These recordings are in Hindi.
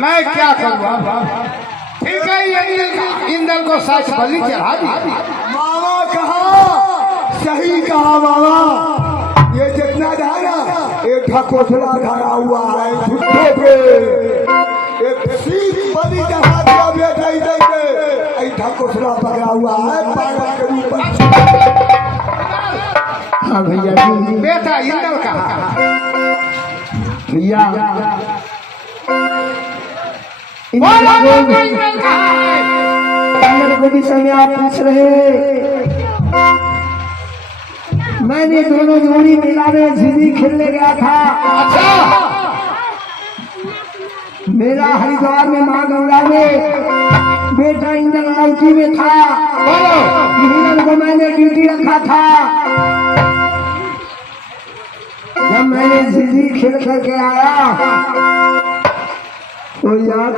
मैं क्या करूँगा? ठीक है, इंदल को सच बलि चढ़ा दी। मामा कहा, सही कहा मामा। ये जितना धारा एक ढकोसला धरा हुआ है झुट्ठे पे, एक सीख बलि चढ़ा दिया बेटा एक ढकोसला पकड़ा हुआ है पागल के ऊपर। हाँ भैया जी। बेटा इंदल कहा भैया इंदल को भी समय आप पूछ रहे। मैंने दोनों जोड़ी मेला में झिझी खेलने गया था। अच्छा, मेरा हरिद्वार में माँ गंगा में, बेटा इंदल लौकी में था। इंदल को मैंने ड्यूटी रखा था। जब मैंने झिझी खेल करके आया तो यहाँ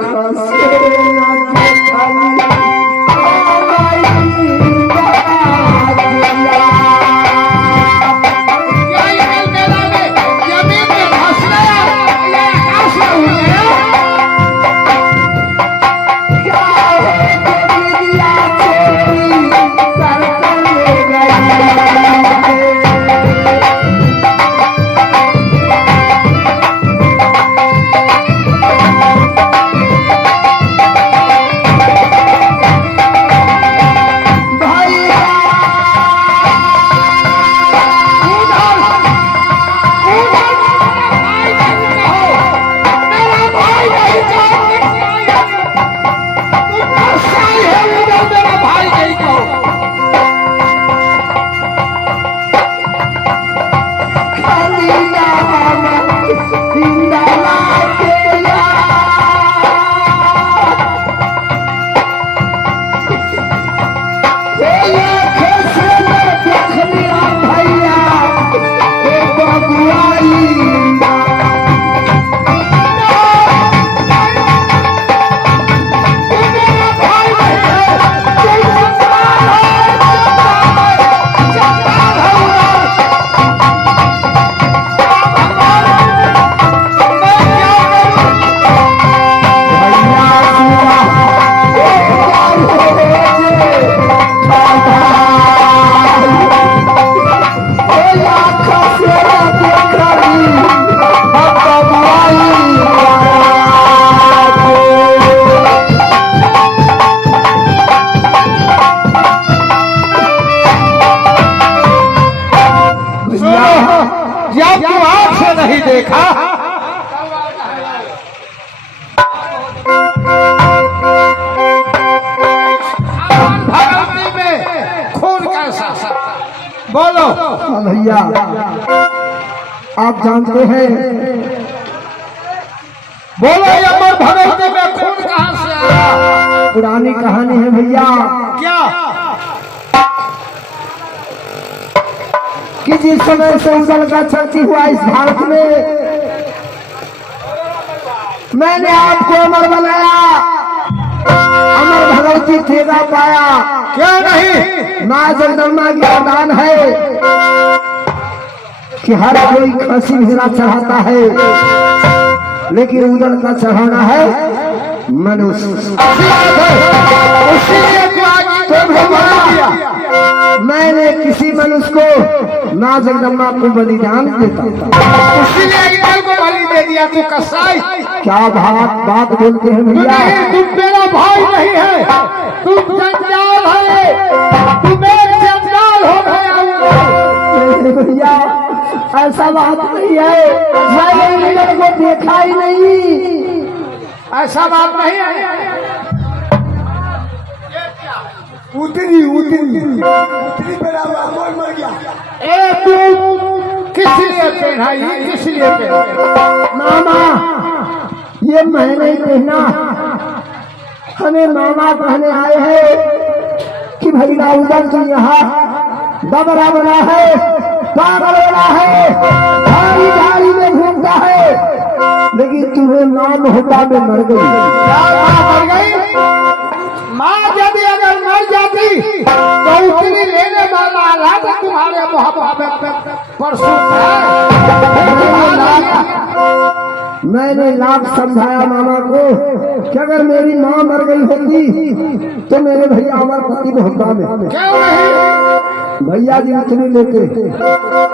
नहीं देखा। भगवती में खून का सासा बोलो। भैया आप जानते हैं, बोलो अमर भगवती में खून कहाँ से आया? पुरानी कहानी है भैया। क्या? कि जिस समय से उदल का चर्चा हुआ इस भारत में, मैंने आपको अमर बनाया, अमर भगवती ठेका पाया। क्यों नहीं? माँ जगदम्बा की वरदान है कि हर कोई खसी भेड़ा चढ़ाता है, लेकिन उदल का चढ़ाना है मनुष्य। मैंने किसी मनुष्य को माँ जगदम्बा को बलिदान देता था, इसीलिए इंद्र को बलि दे दिया। तू कसाई क्या बात बोलते हैं भैया? तुम मेरा भाई नहीं है, तुम जंजाल है, तुम एक जंजाल हो गया। नहीं भैया, ऐसा बात नहीं है, मैंने इंद्र को देखा ही नहीं। ऐसा बात नहीं है। उतरी पहना हुआ कौन मर गया? ए तू किस लिए पहना, ये किस लिए पहना? मामा, ये मैं नहीं पहना, हमें मामा कहने आए हैं कि भैया उधर तू यहाँ दबरा बना है, पागल बना है, भारी भारी में घूमता है, लेकिन तुम्हें मां मोहब्बा में मर गई। क्या माँ मर गई? माँ यदि अगर मर जाती तो उतनी लेने वाला आला तो तुम्हारे मोहब्बत में परसों मैंने लाख समझाया मामा को कि अगर मेरी माँ मर गई होती तो मेरे भैया अमरपति मोहब्बा में। क्यों नहीं? भैया जी उतनी लेते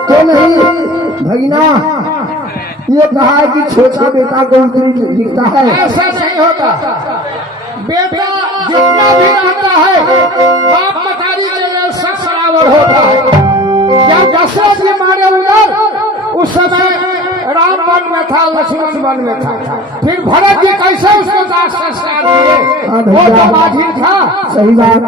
तो नहीं भैया, ये कहा है कि छोटा बेटा को उतनी लिखता है। ऐसा नहीं होता। बेटा जितना भी रहता है बाप मतारी के लिए सब बराबर होता है। जब दशरथ जी मारे उधर, उस समय राम वन में था, लक्ष्मण वन में था, फिर भरत जी कैसे उसको दास संस्कार दिए? वो तो बाधिन था। सही बात।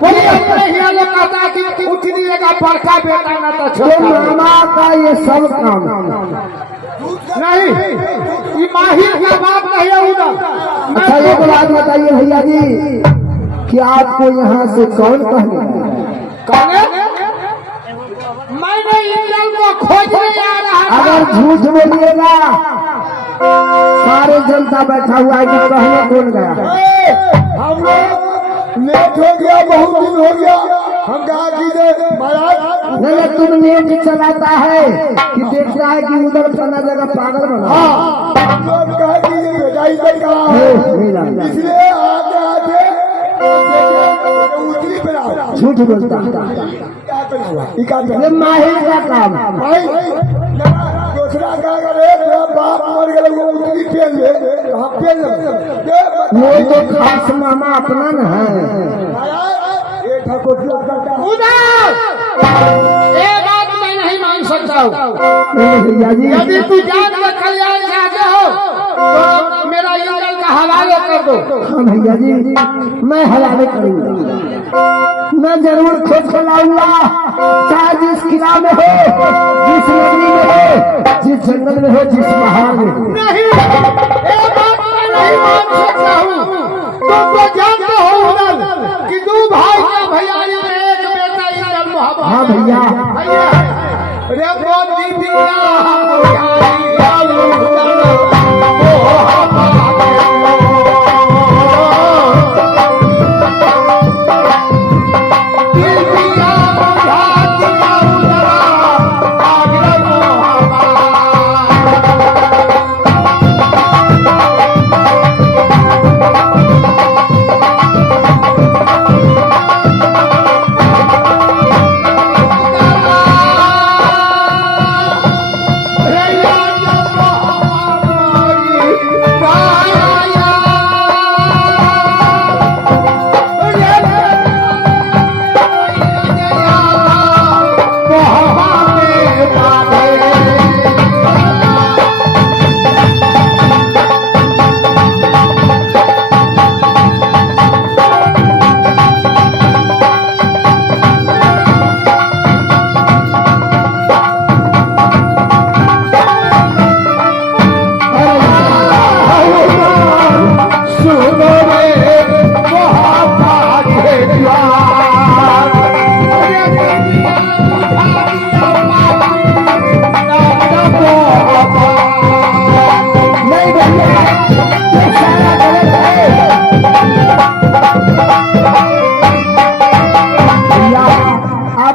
कोई अपने ही लोग कहता कि उतनी जगह बड़का बेटा न तो तो छोटा। मामा का ये सब काम नहीं, ये माहिर का बात नहीं है उधर। अच्छा एक बात बताइए भैया जी कि आपको यहाँ से कौन कहने? मैंने इंद्र को खोजने आ रहा था। अगर झूठ बोलिएगा सारे जनता बैठा हुआ है कि कहने कौन गया? हम लोग लेट हो गया, बहुत दिन हो गया, हम कहा कि महाराज नहीं, तुम नेट चलाता है कि देखता है कि उधर फला जगह पागल बना। हम लोग कहा कि ये बेटा इधर कहा है, इसलिए आते उतरी पहना। झूठ बोलता ये माहिर का काम। भाई दूसरा क्या करे, बाप मर गए वो उतरी पहन ले, हम पहन ले। वो तो खास मामा अपना न है। उधर ये बात मैं नहीं मान सकता हूँ। भैया जी यदि तू जान का कल्याण चाहते हो तो मेरा इंद्र का हवाले कर दो। हाँ भैया जी, मैं हवाले करूँगा, मैं जरूर खोज कर लाऊंगा, चाहे जिस किला में हो, जिस नगरी में हो, जिस जंगल में हो, जिस पहाड़ में हो। नहीं, ये बात मैं नहीं मान सकता हूँ। तुम तो जानते हो उधर कि दो भाई का भैया में एक बेटा इंद्र मोहब्बत। हाँ भैया, रे बोली दिया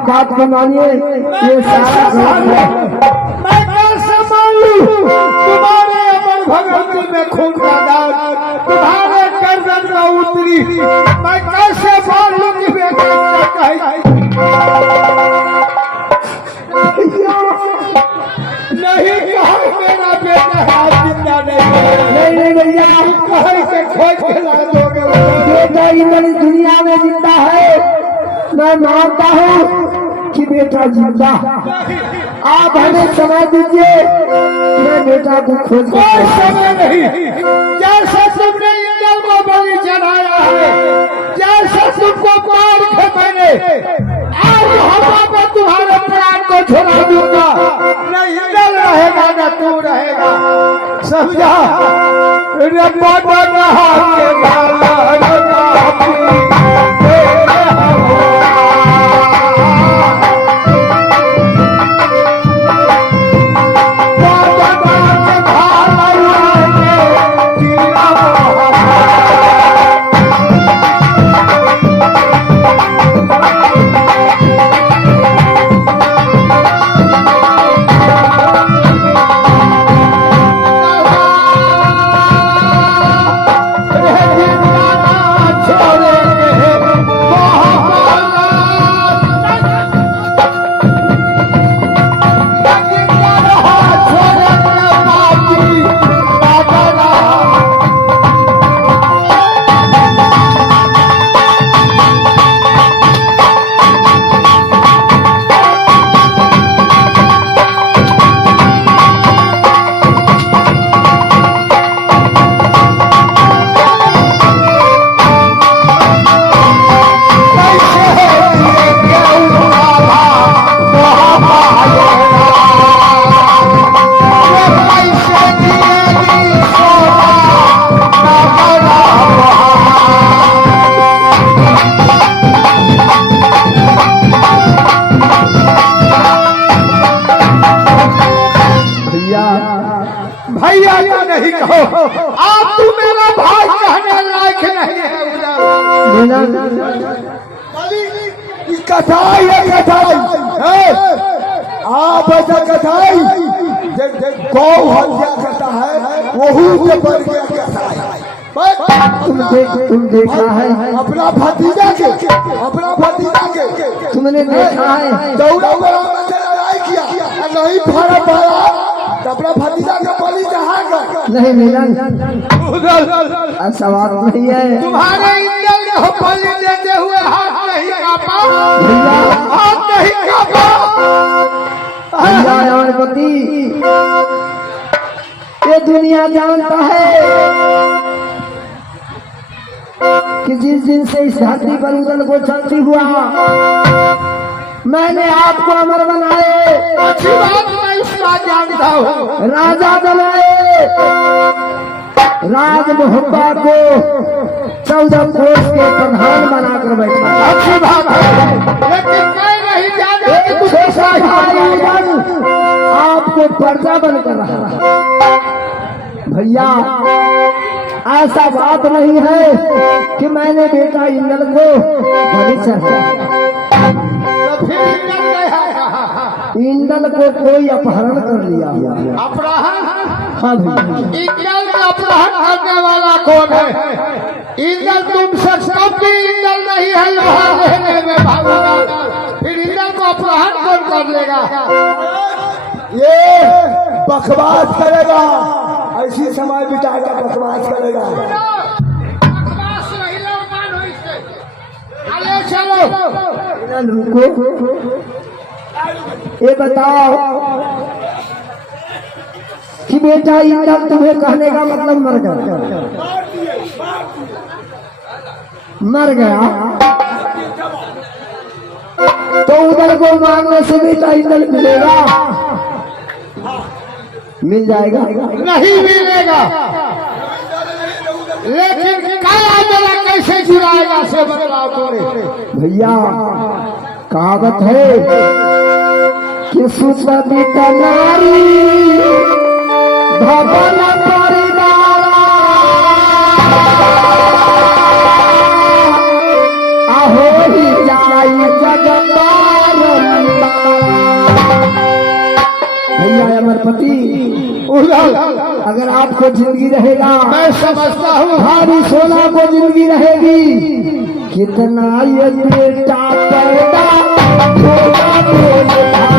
बात को मानिए, ये सारा मैं कैसे मान लूं तुम्हारे अमर भगवती में खून का दाग, तुम्हारे गर्दन में उतरी। मैं कैसे मान लूं कि बेटा कहीं आज जिंदा नहीं नहीं भैया, कहीं से खोज के ला दोगे बेटा इंद्र इस दुनिया में जिंदा है। मैं मानता हूँ कि बेटा जिंदा। आप हमें समय दीजिए, मैं बेटा को खोज कोई कर समय नहीं। जैसे तुमने इंद्र को बलि चढ़ाया है, जैसे तुमको मार के मैंने आज हवा पर तुम्हारे प्राण को छुड़ा दूंगा। न इंद्र रहेगा न तू रहेगा, समझा? रे बाबा नहा के बाला रे बापी, भैया का नहीं कहो, आप तू मेरा भाई कहने लायक नहीं है उधर। कथाई है कथाई, आप ऐसा कथाई गौ हत्या करता है वही से बढ़ गया कथाई। तुम देखा है, अपना भतीजा के तुमने देखा है दौड़ा बराबर से लड़ाई किया, नहीं फड़ा पड़ा तो अपना भतीजा का बलि चढ़ाएगा। नहीं मिलन, ऐसा बात नहीं है। तुम्हारे इंद्र को बलि देते हुए हाथ नहीं कांपा, भैया हाथ नहीं कांपा। भैया गणपति, ये दुनिया जानता है कि जिस दिन से इस धरती पर उदल को चलती हुआ मैंने आपको अमर बनाए, अच्छी बात मैं इस बात जानता हूँ। राजा बनाए, राज मोहब्बा को 14 कोष के प्रधान बनाकर बैठा। अच्छी बात है, लेकिन मैं नहीं जानता कि तू कैसा है। आपको पर्दा बनकर रहा। भैया ऐसा बात नहीं है कि मैंने बेटा इंद्र को बलि चढ़ाया। तो फिर इंद्र गया, इंद्र को कोई अपहरण कर लिया। अपहरण? हाँ भैया, इंद्र का अपहरण करने वाला कौन है? इंद्र तुमसे कब भी इंद्र नहीं है यहाँ रहने में भागेगा, फिर इंद्र को अपहरण कौन कर लेगा? ये बकवास करेगा, ऐसी समय बिताएगा, बकवास करेगा। अरे चलो रुको, ये बताओ कि बेटा इंद्र तुम्हें कहने का मतलब मर गया, मर गया तो उधर को मांगने से बेटा इंद्र मिलेगा? मिल जाएगा? नहीं मिलेगा, लेकिन काला मेरा कैसे जुड़ाएगा से बदलाव तोड़े। भैया कहावत है कि सुसवित नारी भवन परिवार आहो ही जाई जगतार। भैया अमरपति, अगर आपको जिंदगी रहेगा, मैं समझता हूँ भारी सोना को जिंदगी रहेगी, कितना ये बेटा पैदा होगा मेरे भाई।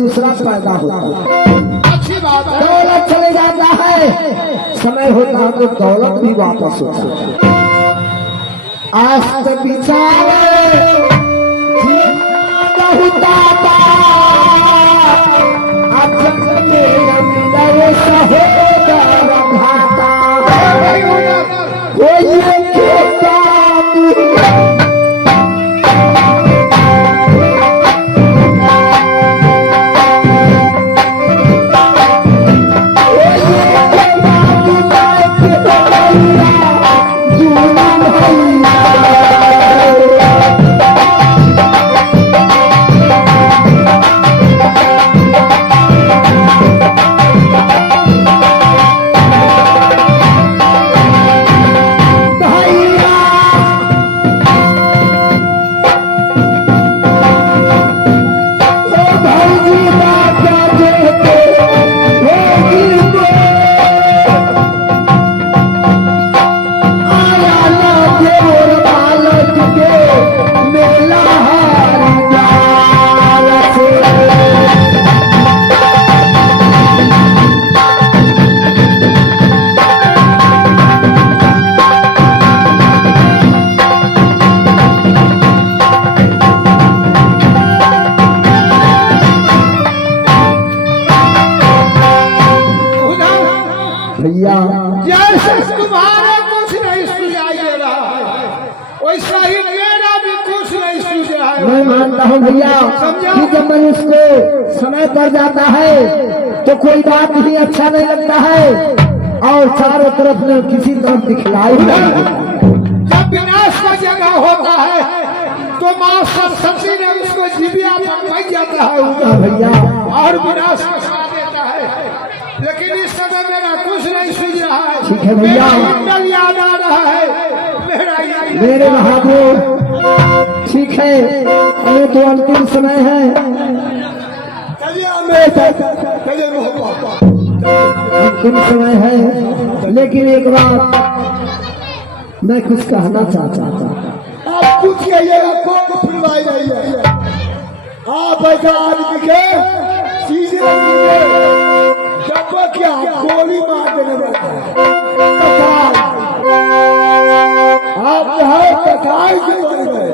दूसरा पैदा होता है। अच्छी बात है। दौलत चले जाता है, समय होता है तो दौलत भी वापस होता है। आस्त बिचारे बहुत आता, अब मेरा मिला सहोदर भाता, कोई खेता भैया जैसे तुम्हारे कुछ नहीं सुझाई दे रहा है, वैसा ही मेरा भी कुछ नहीं सुझा है। मैं मानता हूँ भैया कि जब मनुष्य को समय पड़ जाता है तो कोई बात भी अच्छा नहीं लगता है और चारों तरफ में किसी तरफ दिखलाई नहीं होता। जब विनाश का जगह होता है तो माँ सरस्वती ने उसको जीविया पर बच जाता है हाँ भैया, और विनाश को छा देता है। लेकिन इस समय मेरा कुछ नहीं सूझ रहा है। ठीक है भैया। मेरा इंजन याद आ रहा है, मेरा मेरे बहादुर ठीक है, ये तो अंतिम समय है, अंतिम समय है। लेकिन एक बात मैं कुछ कहना चाहता था। आप कुछ कहिएगा, कौन सुनवाई नहीं है। आप ऐसा आदमी के सीधे जब क्या गोली मार देने वाला है। आप जो है कसाई से बन गए।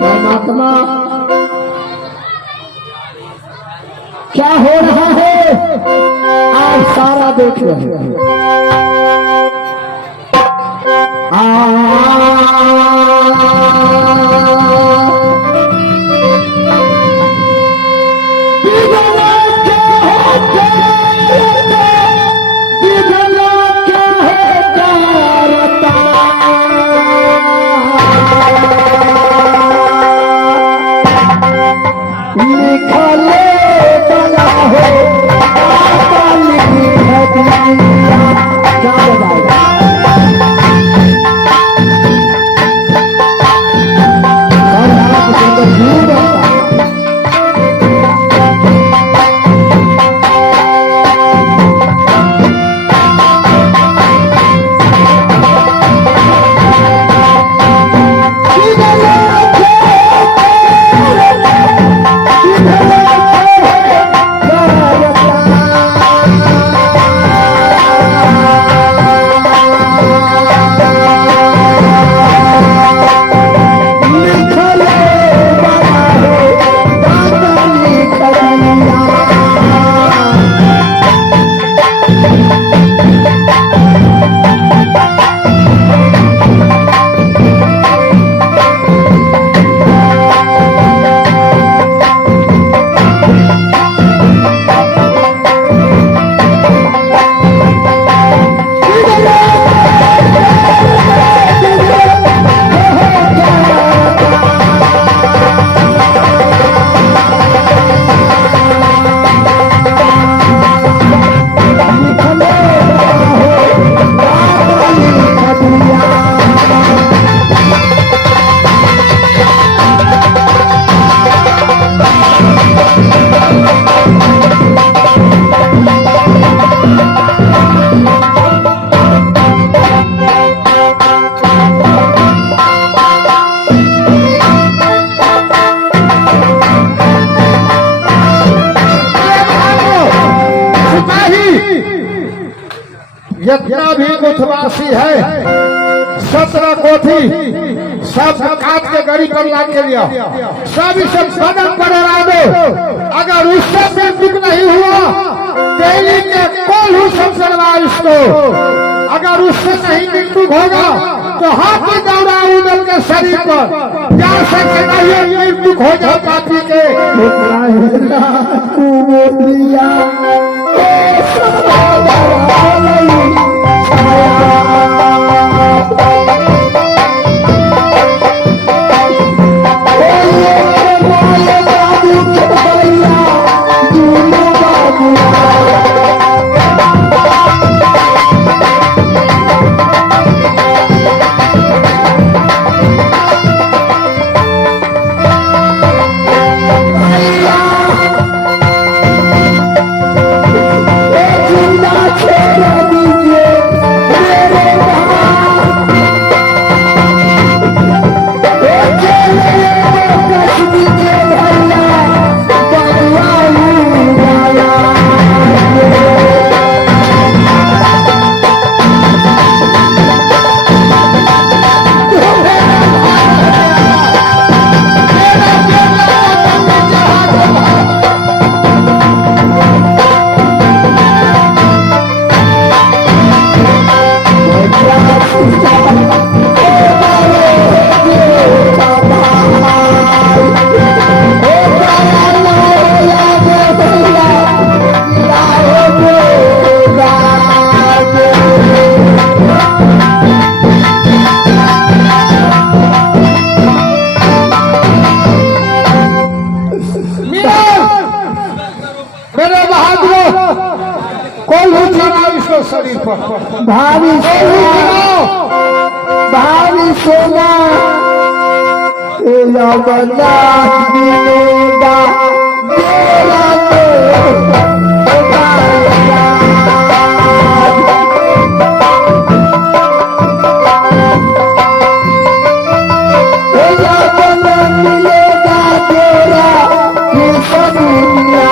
परमात्मा क्या हो रहा है आप सारा देख रहे हैं। क्या बताएगा जितना भी गुथवासी है 17 कोठी सब काट के गड़ी पर ला के लिया, सब इसे बदन पर उड़ा दो। अगर उससे भी दुख नहीं हुआ दिल्ली के कोल्हू संसदवा इसको, अगर उससे नहीं मृत्यु होगा तो हाथी दौड़ा उदल के शरीर पर जा सके नहीं मृत्यु हो जाए पापी के। शरीर पर भारी सोना तेरा बना मिलेगा तेरा मिलेगा तेरा ये सब दुनिया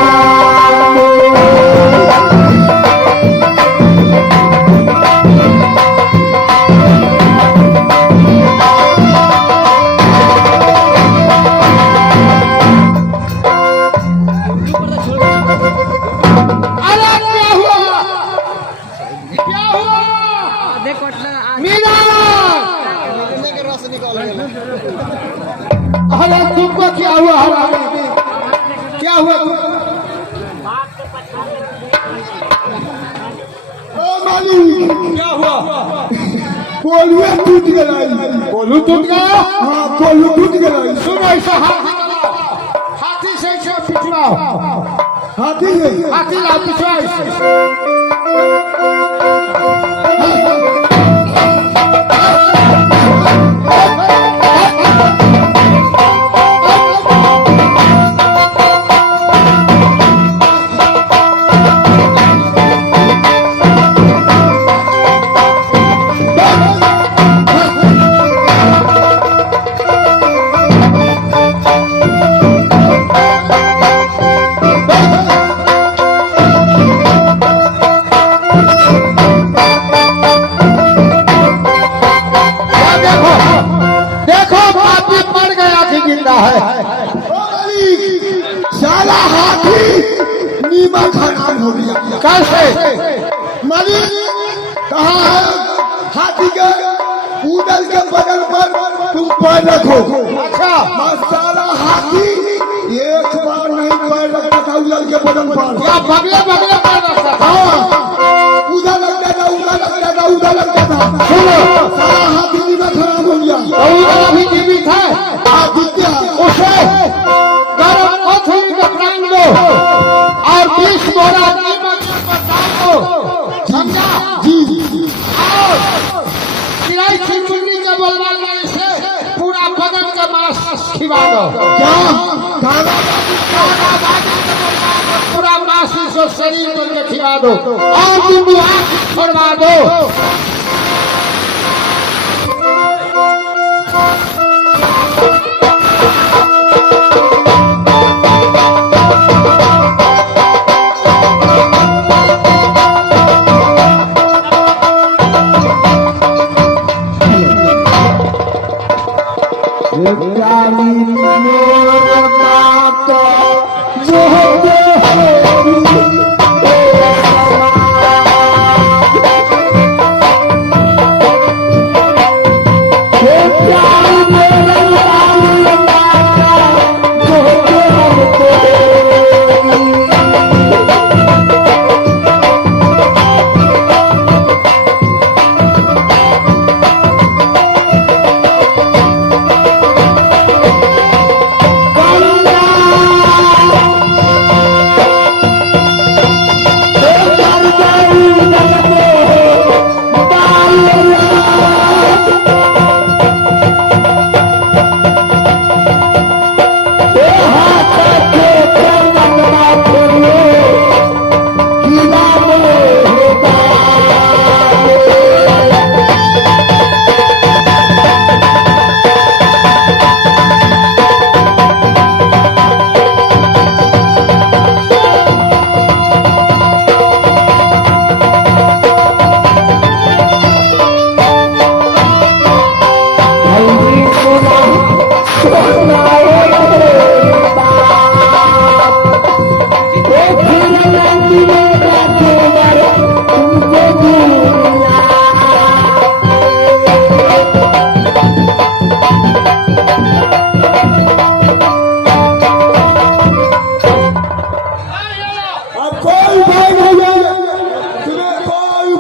तुमको क्या हुआ? क्या हुआ? ओ मालिक क्या हुआ? कोल्हू टूट गया। कोल्हू टूट गया? हाँ कोल्हू टूट गया। सुनो ऐसा हाथी से इसे पिछवाओ, हाथी ला पिछवाओ साला हाथी नीमा खराब हो गया। कैसे? मालिक कहा है हाथी के उदल के बगल पर तुम पैर रखो। अच्छा साला हाथी एक बार नहीं पैर रखता था उदल के बगल पर, क्या बगले बगले पैर रखता था? उधर लगता था उधर लगता था उधर लगता था। सुनो साला हाथी नीमा खराब हो गया। तो उधर अभी जीवित है, उसे गर्म पथरी में टांग दो और 20 बोरा नीमक पर डाल दो, समझा? जी और सिलाई खिचड़ी के बोलवाने से पूरा बदन का मांस खिला दो। क्या पूरा मांस इसको शरीर करके खिला दो और तुम आँख छोड़वा दो।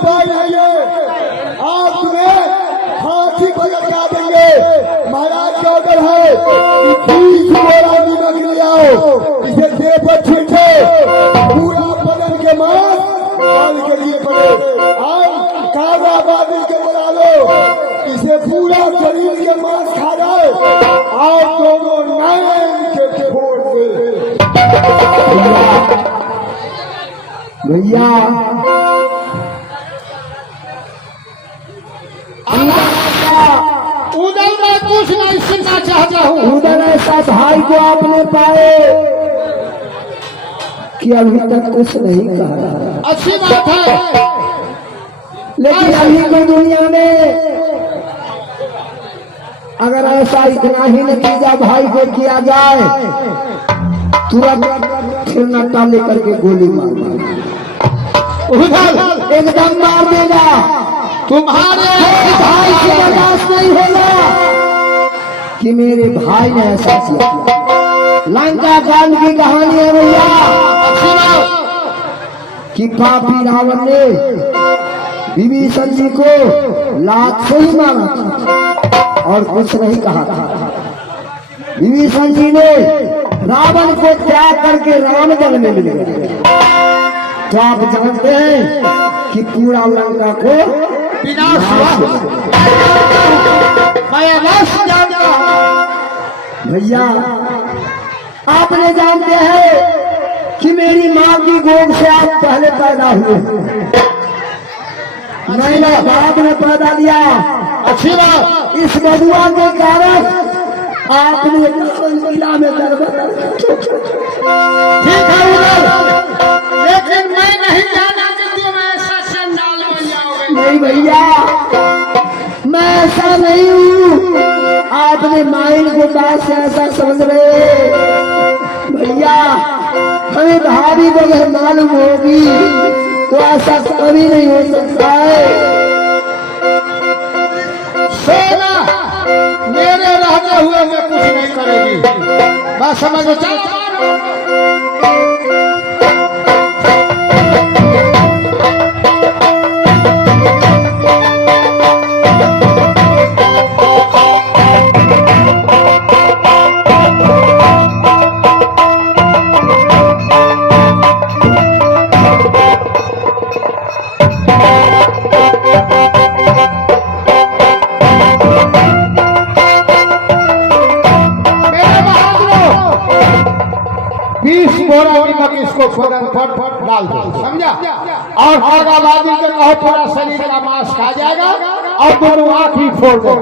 उपाय नहीं है, आप तुम्हें फांसी पर लटका देंगे। महाराज का ऑर्डर है कि 20 बोरा नमक ले आओ, इसे देह पर छींटे, पूरा बदन के मांस काल के लिए पड़े। आप काला बादल के बना लो, इसे पूरा शरीर के मांस खा जाए, आप दोनों नैन के छोड़ दे। भैया उदय मैं कुछ नहीं सुनना चाहता हूँ। उधर ऐसा भाई को आपने पाए कि अभी तक कुछ नहीं कहा, अच्छी बात है, लेकिन अभी की दुनिया में अगर ऐसा इतना ही नतीजा भाई को किया जाए, तुरंत फिर नट्टा लेकर के गोली मार उधर एकदम मार देगा। तुम्हारे भाई से बर्दाश्त नहीं होगा कि मेरे भाई ने ऐसा किया। लंका कांड की कहानी है भैया कि पापी रावण ने विभीषण जी को लात से ही मारा था और कुछ नहीं कहा था। विभीषण जी ने रावण को त्याग करके राम जन्म में मिल गए। तो आप जानते हैं कि पूरा लंका को विनाश हुआ। मैं अवश्य जानता हूँ भैया, आपने जानते हैं कि मेरी माँ की गोद से आप पहले पैदा हुए, मैंने बाप ने पैदा लिया। अच्छी बात, इस बदुआ के कारण आपने जिला में ठीक है उधर, लेकिन मैं नहीं जाना कि तुम ऐसा संडाल बन जाओगे। नहीं भैया, मैं ऐसा नहीं हूँ, आपने माइल को बात से ऐसा समझ रहे। भैया हमें भाभी बगैर मालूम होगी तो ऐसा कभी नहीं हो सकता है। सोना मेरे रहते हुए मैं कुछ नहीं करेगी, बस समझ लो। चलो इसको फट डाल दो, समझा? और भागाबादी के कहो पूरा शरीर का मांस खा जाएगा और दोनों आंख ही फोड़ दो।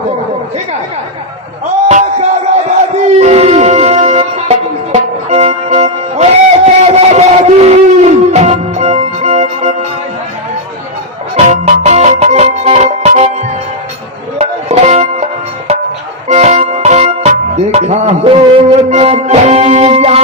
ठीक है? देखा हो नतीजा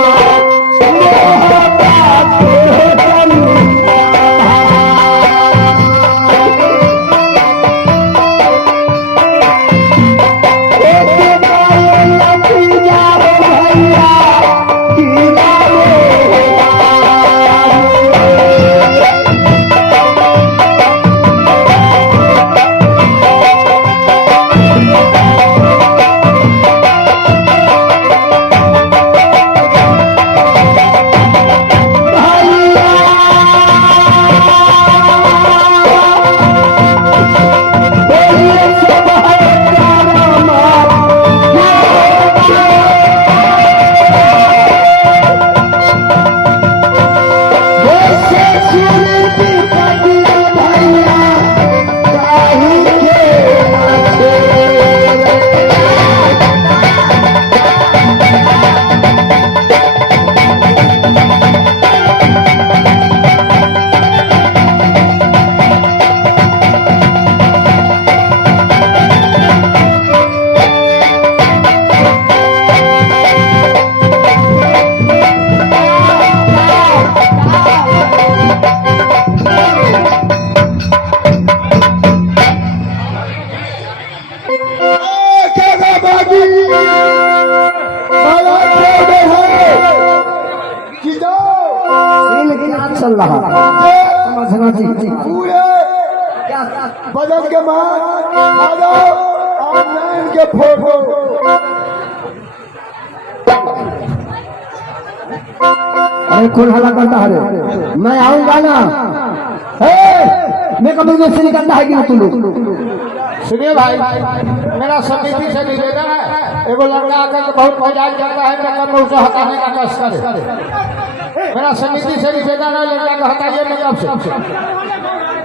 चल रहा समझना जी। पूरे बदल के मान आ जाओ ऑनलाइन के फोटो अरे कौन हल्ला करता है? मैं आऊंगा ना। मैं कभी से निकलता है कि नहीं तुम लोग? सुनिए भाई, मेरा समिति से निवेदन है, एगो लड़का आकर बहुत मजाक करता है, मैं कब उसे हटाने का कष्ट करे। मेरा समिति से निवेदन है, लड़का को हटाइए मेकअप से।